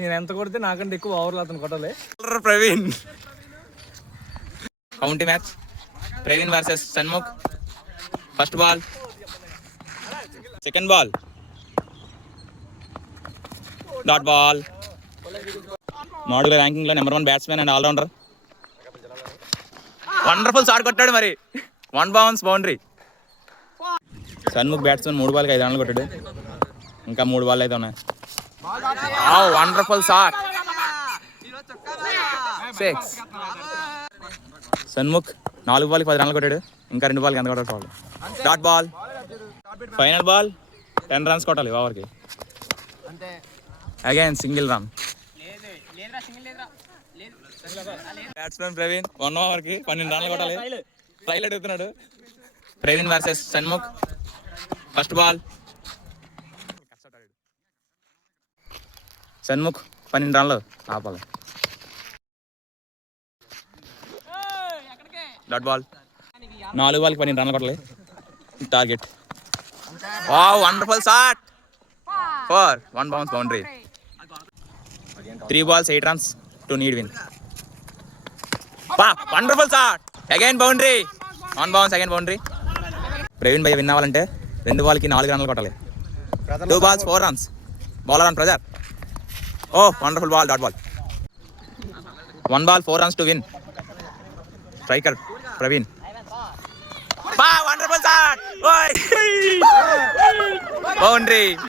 నేను ఎంత కొడితే నాకంటే ఎక్కువ ఓవర్లు అతను కొట్టాలి. Praveen county match. Praveen versus Sanmukh. First ball, second ball, dot ball. Madugula ranking లో number 1 batsmen and allrounder. Wonderful shot కొట్టాడు మరి. 1 బౌన్స్ బౌండరీ. సన్ముఖ్ బ్యాట్స్మెన్ 3 బాల్కి 5 రన్లు కొట్టాడు. ఇంకా 3 బాల్ అయితే ఉన్నాయి. Wonderful shot. 6. సన్ముఖ్ 4 బాల్కి 10 రన్లు కొట్టాడు. ఇంకా 2 బాల్కి ఎంత కొట్టాలి? Dot ball. Final ball 10 runs కొట్టాలి ఓవర్కి. Again single run. Batsmen Praveen 1 ఓవర్కి 12 రన్లు కొట్టాలి. ట్రైల్ అడుగుతున్నాడు. Praveen versus Sanmukh. First ball, Shanmukh 12 రన్లు ఆపాలి. Dot ball. 4 బాల్కి 12 రన్లు కొట్టాలి. Target. Wonderful shot. 4. 1 bounce boundary. 3 balls 8 runs to need win. Wonderful shot. Again boundary. 1 bounce again boundary. Praveen భయ్య విన్ అవ్వాలంటే 2 బాల్కి 4 రన్లు కొట్టాలి. 2 balls 4 runs. Bowler on pressure. Wonderful ball. Dot ball. 1 ball 4 runs to win. Striker Praveen. Wonderful shot. Boundary.